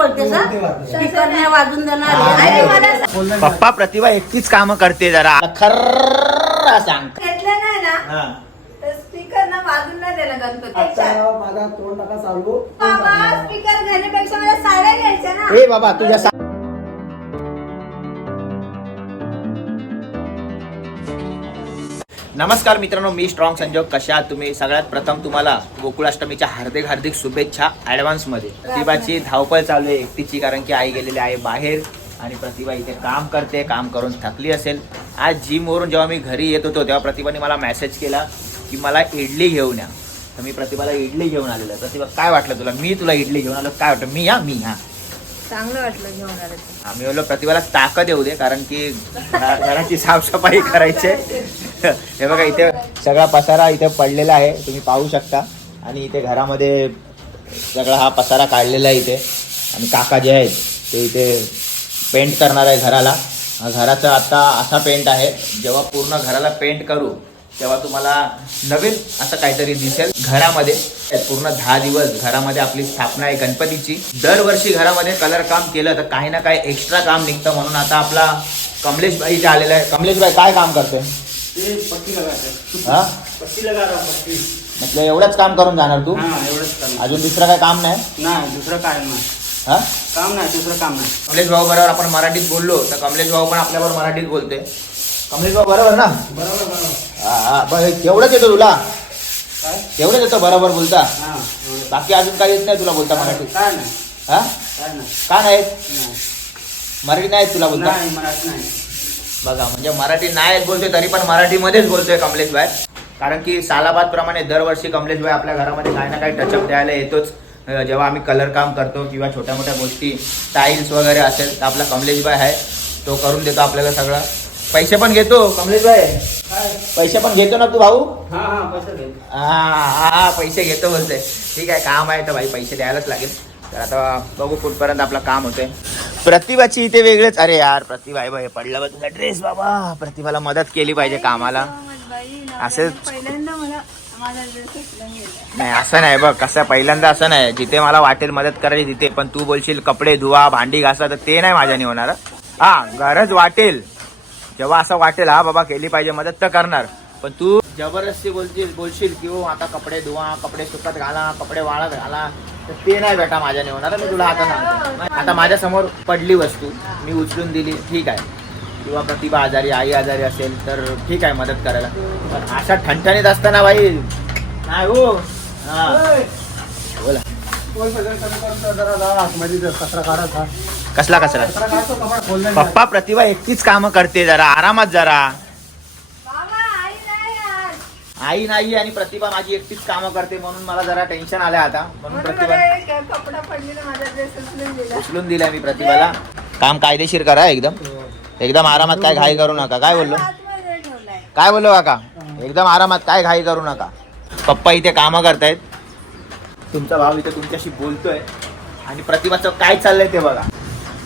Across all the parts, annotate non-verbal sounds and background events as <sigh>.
बोलतेस बोलते वाटतं. स्पीकर नाही वाजून देणार. अरे मला पप्पा प्रतिभा एकटीच काम करते जरा. खर्र सांग. घेतलं नाही ना? हा. तर स्पीकर ना वाजून नाही आता माझा तोंड नका चालू बाबा स्पीकर घेण्यापेक्षा मला साड्या घ्यायच्या ना. ए बाबा तुझ्या नमस्कार मित्रांनो मी स्ट्रॉंग संजोग. कशा तुम्ही? सगळ्यात प्रथम तुम्हाला गोकुळाष्टमीच्या हार्दिक हार्दिक शुभेच्छा ऍडव्हान्समध्ये. प्रतिभाची धावपळ चालू आहे एकटीची कारण की आई गेलेली आहे बाहेर आणि प्रतिभा इथे काम करते काम करून थकली असेल. आज जिम वरून जेव्हा मी घरी येत होतो तेव्हा प्रतिभाने मला मेसेज केला की मला इडली घेऊन या. तर मी प्रतिभाला इडली घेऊन आलेलो. प्रतिभा काय वाटलं तुला? मी तुला इडली घेऊन आलो. काय वाटतं मी या मी हा चांगलं वाटलं घेऊन आलं ते. आम्ही बोललो प्रतिभाला ताकद येऊ दे कारण की घरा- घराची साफसफाई करायची आहे. हे बघा इथे सगळा पसारा इथे पडलेला आहे तुम्ही पाहू शकता आणि इथे घरामध्ये सगळा हा पसारा काढलेला आहे इथे आणि काका जे आहेत ते इथे पेंट करणार आहे घराला हा घराचा आता असा पेंट आहे जेव्हा पूर्ण घराला पेंट करू तेव्हा तुम्हाला नवीन असं काहीतरी दिसेल घरामध्ये. पूर्ण दहा दिवस घरामध्ये आपली स्थापना आहे गणपतीची. दरवर्षी घरामध्ये कलर काम केलं तर काही ना काही एक्स्ट्रा काम निघतं म्हणून आता आपला कमलेश भाई जे आलेला आहे. कमलेश भाई काय काम करते? ते पट्टी लगाते पट्टी लगा रहा पट्टी. म्हटलं एवढंच काम करून जाणार तू? हा एवढंच काम अजून दुसरं काय काम नाही? नाही दुसरं काय नाही. हा? काम नाही दुसरं काम नाही. कमलेश भाऊ बरोबर आपण मराठीत बोललो तर कमलेश भाऊ पण आपल्याबरोबर मराठीत बोलते. कमलेश भाऊ बरोबर ना? बरोबर बरोबर. हा हा. बरं एवढंच येतो तुला? काय? एवढंच येतं बरोबर बोलता? हा एवढं. बाकी अजून काही येत नाही तुला बोलता मराठीत काय नाही हा? काय नाही. का नाही? नाही. मराठी नाही येत तुला बोलता? नाही मराठी नाही. बघा म्हणजे मराठी नाही येत बोलतोय तरी पण मराठीमध्येच बोलतोय कमलेश भाई. कारण की सालाबाद प्रमाणे दरवर्षी कमलेश भाई आपल्या घरामध्ये काही ना काही टचअप द्यायला येतोच. अं, जेव्हा आम्ही कलर काम करतो किंवा छोट्या मोठ्या गोष्टी टाईल्स वगैरे असेल तर आपला कमलेश भाई आहे तो करून देतो आपल्याला सगळं. पैसे पण घेतो. कमलेश भाई काय? पैसे पण घेतो ना तू भाऊ? हा हा पैसे हा हा घेतो बोलतोय. ठीक आहे काम आहे तर भाई पैसे द्यायलाच लागेल. तर आता बघू कुठपर्यंत आपलं काम होतंय. प्रतिभाची इथे वेगळेच. अरे यार प्रतिभा आहे बा, हे पडला बा तुझा ड्रेस बाबा. प्रतिभाला मदत केली पाहिजे कामाला. असंच. उचलून गेला. नाही असं नाही बघ कसं पहिल्यांदा असं नाही. जिथे मला वाटेल मदत करायची तिथे. पण तू बोलशील कपडे धुवा भांडी घासा तर ते नाही माझ्याने होणार. हा गरज वाटेल. जेव्हा असं वाटेल हा बाबा केली पाहिजे मदत तर करणार. पण तू जबरदस्ती बोलशील बोलशील की हो आता कपडे धुवा कपडे सुकत घाला कपडे वाळत घाला. तर ते नाही बेटा माझ्याने होणार मी तुला आता सांगतो. आता माझ्यासमोर पडली वस्तू मी उचलून दिली ठीक आहे. किंवा प्रतिभा आजारी आई आजारी असेल तर ठीक आहे मदत करायला. पण अशा ठणठणीत असताना बाई नाही हो. बोला. कचरा काढत कसला खोललं पप्पा प्रतिभा एकटीच काम करते जरा आरामात जरा. आई नाही आज आई नाही आणि प्रतिभा माझी एकटीच काम करते म्हणून मला जरा टेन्शन आलंय आता. म्हणून प्रतिभा उचलून दिला. उचलून दिलाय मी प्रतिभाला. काम कायदेशीर करा एकदम. एकदम आरामात काय घाई करू नका. काय बोललो? काय बोललो काका? एकदम आरामात काय घाई करू नका. पप्पा इथे कामं करतायत. तुमचा भाव इथे तुमच्याशी बोलतोय. आणि प्रतिभाचं काय चाललंय ते बघा.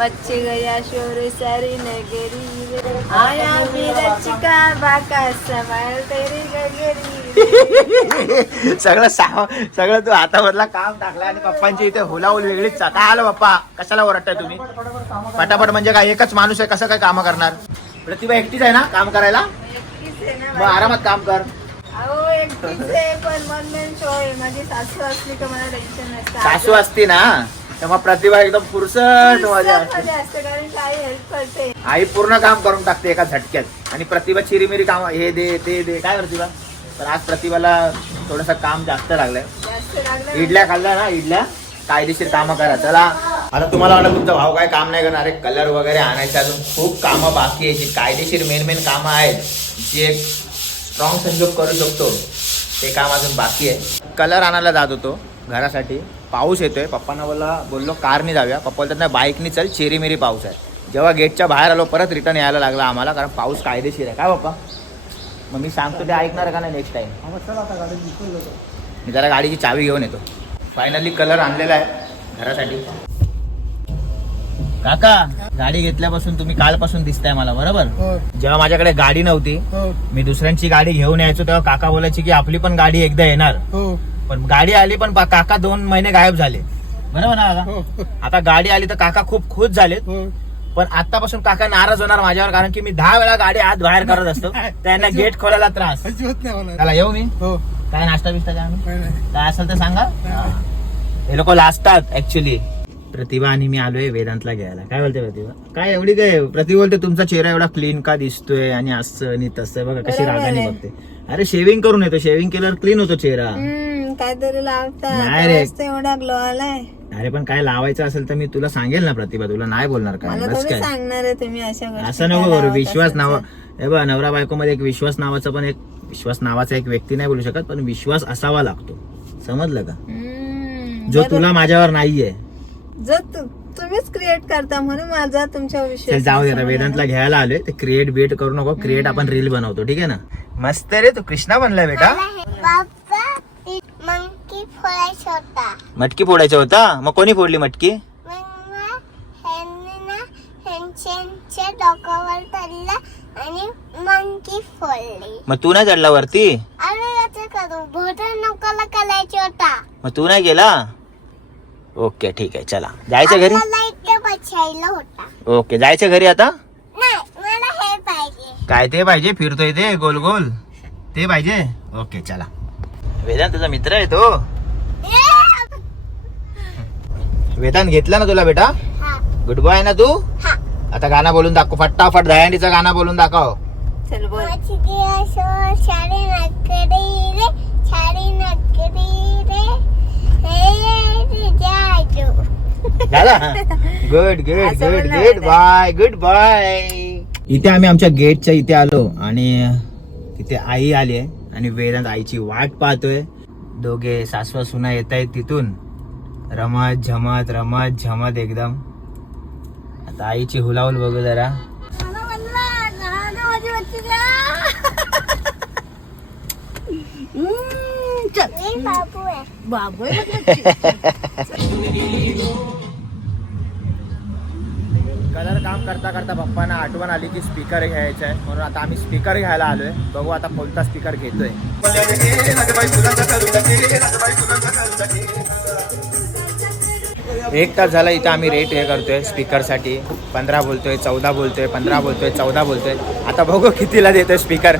बच्चे गया शोर सारी नगरी आया मेरा चिका बाका समाल तेरी गगरी सगळं सा सगळं तू हातावरला काम टाकलं आणि पप्पांची इथे हुलाहुल वेगळीच चा- काय आलं पप्पा. कशाला ओरडताय तुम्ही? पटापट म्हणजे काय एकच माणूस आहे कसं काय काम करणार? प्रतिभा एकटीच आहे ना काम करायला? एकटीच आहे ना मग आरामात काम कर. अहो एकटीच आहे पण मनमेन शो आहे माझी सासू असली का मला टेन्शन नसतं सासू असती ना? तेव्हा प्रतिभा एकदम पुरसट माझ्या असते. कारण हेल्प करते. आई पूर्ण काम करून टाकते एका झटक्यात. आणि प्रतिभा चिरीमिरी काम हे दे ते दे. काय प्रतिभा? तर आज प्रतिभाला थोडस काम जास्त लागलंय. इडल्या खाल्ल्या ना इडल्या? कायदेशीर कामं करा. चला. आता तुम्हाला वाटलं तुमचा भाऊ काय काम नाही करणार आहे? कलर वगैरे आणायचे अजून. खूप कामं बाकी आहे. जी कायदेशीर मेन मेन कामं आहेत जी एक स्ट्रॉंग संजोग करू शकतो ते काम अजून बाकी आहे. कलर आणायला जात होतो घरासाठी. पाऊस येतोय. पप्पांना बोलला बोललो कारने जाऊया. पप्पा बोलतात नाही बाईकनी चल चेरी मेरी पाऊस आहे. जेव्हा गेटच्या बाहेर आलो परत रिटर्न यायला लागला आम्हाला कारण पाऊस कायदेशीर आहे. काय पप्पा? मग मी सांगतो ते ऐकणार का नाही नेक्स्ट हा, जातो मी जरा गाडीची चावी घेऊन येतो. फायनली कलर आणलेला आहे घरासाठी. काका गाडी घेतल्यापासून तुम्ही कालपासून दिसताय मला बरोबर? हो. जेव्हा माझ्याकडे गाडी नव्हती हो. मी दुसऱ्यांची गाडी घेऊन यायचो तेव्हा काका बोलायची की आपली पण गाडी एकदा येणार. हो. पण गाडी आली पण पा- काका दोन महिने गायब झाले. बरोबर ना हो. काका आता गाडी आली तर काका खूप खुश झालेत. हो. पण आतापासून काका नाराज होणार माझ्यावर कारण की मी दहा वेळा गाडी आत बाहेर करत असतो. <laughs> त्यांना गेट खोलायला त्रास. अजिबात नाही होणार. त्याला येऊ मी. हो. काय नाश्ता बिस्टा काय आम्ही? काय नाही. काय असेल तर सांगा. हे. लोक लाजतात ऍक्च्युली प्रतिभा आणि मी आलोय वेदांतला घ्यायला. काय बोलते प्रतिभा? काय एवढी काय प्रतिभा बोलते तुमचा चेहरा एवढा क्लीन का दिसतोय आणि असं आणि तसं? बघा कशी रागाने. बघते. अरे शेविंग करून येतो. शेविंग केल्यावर क्लीन होतो चेहरा. काहीतरी लावतात नाही रे. एवढा ग्लो आलाय. अरे पण काय लावायचं असेल तर मी तुला सांगेल ना प्रतिभा. तुला नाही बोलणार काय. मला बस थोडी काय. सांगणार आहे तुम्ही अशा गोष्टी असं नको काय करू. लावत विश्वास असाल नाव. हे बघ नवरा बायको मध्ये एक विश्वास नावाचा पण एक विश्वास नावाचा एक व्यक्ती नाही बोलू शकत पण विश्वास असावा लागतो. समजलं का? हम्म, जो तुला माझ्यावर नाहीये. जर तु- तुम्हीच क्रिएट करता म्हणून माझा तुमच्या विषय जाऊ दे आता. वेदांतला घ्यायला आलोय. ते क्रिएट बेट करू नको. क्रिएट आपण रील बनवतो. ठीक आहे ना? मस्त रे तू कृष्णा बनलाय बेटा. फोडायचा होता. मटकी फोडायचा होता? मग कोणी फोडली मटकी? मग ना ह्यांनी ना ह्यांच्या डोक्यावर पडला आणि मंकी फोडली. मग तू नाही चढला वरती? अरे याचं करू. भोटर नोकाला करायचा होता. मग तू नाही गेला? ओके ठीक आहे चला. जायचं घरी? मला इथे बचायला होता. ओके जायचं घरी आता? नाही मला हे पाहिजे. काय ते पाहिजे? फिरतोय ते गोल गोल ते पाहिजे? ओके चला. वेदांत तुझा मित्र आहे तो. वेदांत घेतला ना तुला बेटा? हा. गुड बॉय ना तू? हा. आता गाणं बोलून दाखव फटाफट दयांडीचा गाणं बोलून दाखव. चल बोल. हे good good good good. Bye good bye इथे आम्ही आमच्या गेटच्या इथे आलो आणि तिथे आई आली आहे आणि वेदांत आईची वाट पाहतोय. दोघे सासवा सुना येत आहेत तिथून. रमत झमत रमत झमत एकदम. आता आईची हुलाहुल बघू जरा. बाबू. कलर काम करता करता पप्पांना आठवण आली की स्पीकर घ्यायचा आहे. म्हणून आता आम्ही स्पीकर घ्यायला आलोय. बघू आता कोणता स्पीकर घेतोय. एक तास झाला इथं आम्ही रेट हे करतोय स्पीकरसाठी. पंधरा बोलतोय चौदा बोलतोय पंधरा बोलतोय चौदा बोलतोय. आता बघू कितीला देतोय स्पीकर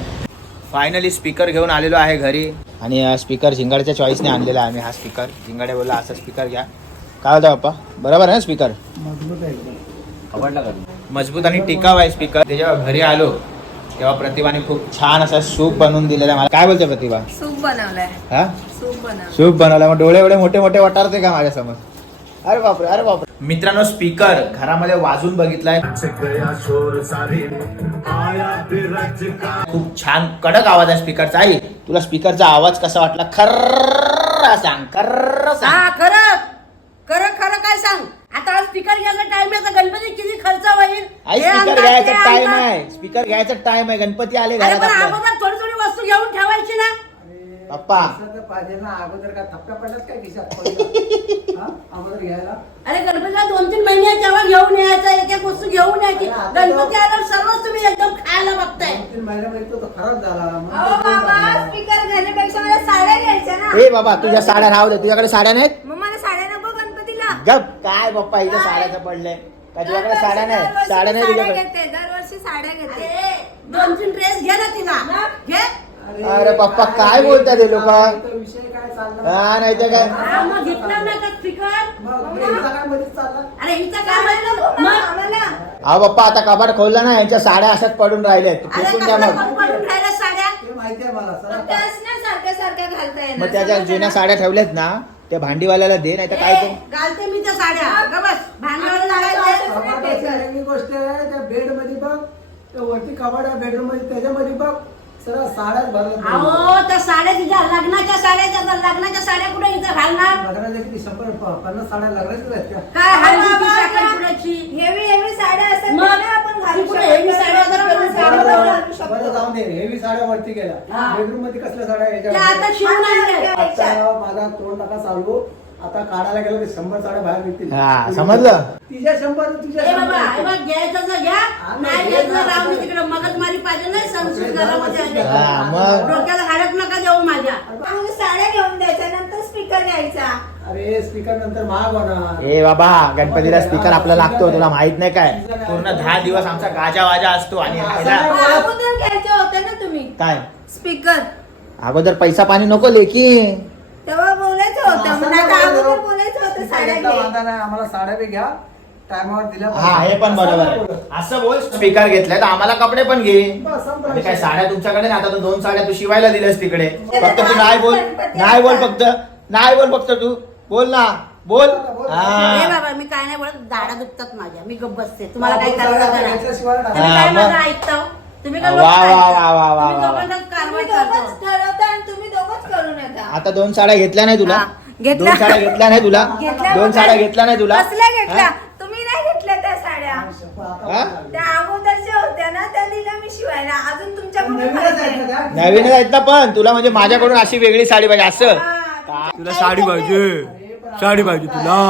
फायनली स्पीकर घेऊन आलेलो आहे घरी. आणि स्पीकर झिंगाडच्या चॉईसने आणलेला आहे आम्ही हा स्पीकर झिंगाडे बोलला असा स्पीकर घ्या. काय होता पप्पा बरोबर आहे ना स्पीकर मजबूत आहे. एकदम. मजबूत आणि टिकाव आहे स्पीकर ते जेव्हा घरी आलो तेव्हा प्रतिभाने खूप छान असा सूप बनवून दिलेला आहे मला. काय बोलते प्रतिभा? सूप बनवलाय. हा? सूप बनव सूप बनवला मग डोळे एवढे मोठे मोठे वाटारते का माझ्यासमोर अरे बापरे अरे बापरे. मित्रांनो स्पीकर घरामध्ये वाजून बघितलाय. खूप छान कडक आवाज आहे स्पीकरचा आई तुला स्पीकरचा आवाज कसा वाटला? खर्र सांग खर्र सांग. खरं. खरं खरं काय सांग? आता स्पीकर घ्यायचा टाइम आहे गणपती किती खर्च होईल? आई स्पीकर घ्यायचा टाइम. आहे. स्पीकर घ्यायचा टाइम आहे. गणपती आले घरात थोडी थोडी वस्तू घेऊन ठेवायची ना. पप्पा. असं तर पाहिजे ना. अगोदर का थप्प्या पडल्यात काय खिशात पडलं? हा? अगोदर घ्यायला. अरे गणपतीला दोन तीन महिने तेव्हा घेऊन यायचं एक एक वस्तू घेऊन यायची. गणपती आल्यावर सर्वच तुम्ही एकदम खायला बघताय. दोन तीन महिन्यामध्ये तो तर खराब झाला. अहो तो बाबा. स्पीकर घेण्यापेक्षा मला साड्या घ्यायच्या ना. ए बाबा तुझ्या साड्या राहू दे. तुझ्याकडे साड्या नाहीत? मग मला साड्या नको गणपतीला. गप. काय बाप्पा इथं साड्याचं पडलंय का तुझ्याकडे साड्या नाही दरवर्षी साड्या नाही साड्या तुझ्याकडे. घेते दरवर्षी साड्या घेते. दोन तीन ड्रेस घे ना तिला. घे. अरे पप्पा काय बोलतात हे लोक? इथं विषय काय चालला? हा नाही तर काय? हा, मग घेतला नाही का स्पीकर मग यांचा काय मध्येच चालला अरे हिचं काय म्हणलं मग? आम्हाला हा बाप्पा आता कपाट खोलला ना यांच्या साड्या अशाच पडून राहिल्यात. अरे फेकून द्या कसलं मग. कोण पडून राहिल्या साड्या? ते माहिती आहे मला सर. त्याच ना सारख्या सारख्या घालता येणार. मग त्याच्या जुन्या साड्या ठेवल्यात ना त्या भांडीवाल्याला दे नाही तर काय ए, तो घालते मी त्या साड्या. ग बस भांडवल त्या बेडमध्ये बघ त्या वरती कबाड आहे बेडरूममध्ये त्याच्यामध्ये बघ. सरळ साड्याच अहो त्या साड्या तिच्या लग्नाच्या साड्या त्या लग्नाच्या साड्या कुठे इथं घालणार? लग्नाच्या किती शंभर प- पन्नास साड्या लागल्याच आहेत त्या. काय हळदीची बाबा, साखरपुड्याची हेवी हेवी साड्या असतात मग त्या आपण घालू ती कुठे शकतो. heavy साड्या आता करून आपण साड्या घालू बरं शकतो. बरं जाऊन दे. हेवी साड्या वरती गेल्या. बेडरूममध्ये कसल्या साड्या त्या याच्या आता शिवून आणल्या. आता माझा तोंड नका चालू आता काढायला गेलो की शंभर साड्या बाहेर निघतील. हा, समजलं? तिच्या शंभर तुझ्या ए बाबा शंभर. बघ घ्यायचं तर घ्या. नाही घ्यायचं तर राहू दे तिकडे. मगजमारी पाहिजे नाही संस्कृत घरामध्ये आले. हा, मग? डोक्याला हाडक नका देऊ माझ्या. साड्या घेऊन द्यायच्या नंतर स्पीकर घ्यायचा. अरे स्पीकर नंतर महाग होणार. ए बाबा गणपतीला स्पीकर आपल्याला लागतो तुला माहीत नाही काय? पूर्ण दहा दिवस आमचा गाजा वाजा असतो आणि अगोदर घ्यायचे होते ना तुम्ही. काय? स्पीकर. अगोदर पैसा पाणी नको लेकी होतं. असं मग नाही आता बोलायचं. अगोदर बोलायचं. होतं साड्या घे. आम्हाला बी घ्या. टायमावर दिल्या हा हे पण बरोबर आहे. असं बोल स्पीकर घेतलाय तर आम्हाला कपडे पण घे. बस, संपला म्हणजे काय. साड्या तुमच्याकडे नाही, आता तू दोन साड्या तू शिवायला दिल्यास तिकडे. फक्त तू नाही बोल नाही बोल फक्त नाही बोल फक्त तू. बोल ना बोल. हे. हा बाबा मी काय नाही बोलत दाडा दुखतात माझ्या. मी गप्प बसते. तुम्हाला काय करायचं तुम्ही. काय माझं. ऐकता हो? तुम्ही काय वा, लोकं वा, ऐकता? वा, वा, वा, तुम्ही वा. दोघांनाच कारवाई तुम्ही दोघंच करतो. ठरवता आणि तुम्ही दोघंच करून येता आता दोन साड्या घेतल्या नाही तुला? हा, घेतल्या. दोन साड्या घेतल्या नाही तुला घेतल्या दोन साड्या काय? घेतल्या नाही तुला कसल्या घेतल्या हा? तुम्ही नाही घेतल्या त्या साड्या हा? त्या अगोदरच्या होत्या ना त्या दिल्या मी शिवायला अजून तुमच्याकडून नवीनच आहेत पाहिजे. ना त्या? नवीन आहेत ना पण तुला म्हणजे माझ्याकडून अशी वेगळी साडी पाहिजे असं हा. तुला साडी पाहिजे साडी पाहिजे तुला.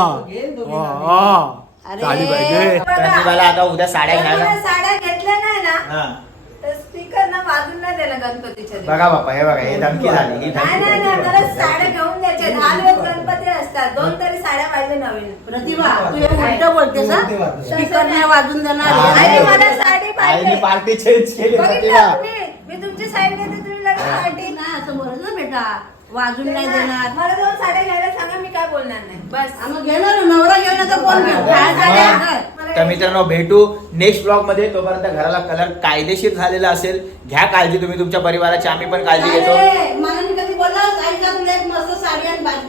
अरे, साडी पाहिजे बघा. मला आता उद्या साड्या घ्यायला साड्या घेतल्या नाही ना हा. तर स्पीकर ना बाजूला गणपतीच्या दिवशी. बघा बापा हे बघा हे धमकी झाली ही नाही धमकी नाही नाही मला साड्या घेऊन द्यायच्या असतात. दोन तरी साड्या पाहिजे नवीन. प्रतिभा तू हे उलट बोलतेस हा? नाही वाजून देणार. अरे मला साडी आईने पाहिजे. पार्टी चेंज केली बघितलं प्रतिभा तुम्ही. मी तुमची साडी घेते तुम्ही लगेच साडी नाही असं बोलत ना बेटा. वाजून नाही देणार. मला दोन साड्या घ्यायला सांगा मी काय बोलणार नाही. बस. हा, मग घेणार नवरा घेऊन येतो कोण घेऊ काय साड्या आणणार? तर मित्रांनो भेटू नेक्स्ट ब्लॉगमध्ये. तोपर्यंत घराला कलर कायदेशीर झालेला असेल घ्या काळजी तुम्ही तुमच्या परिवाराची. आम्ही पण काळजी घेतो. अरे, मला मी कधी बोलला आईचा तुला एक मस्त साडी आणि बोल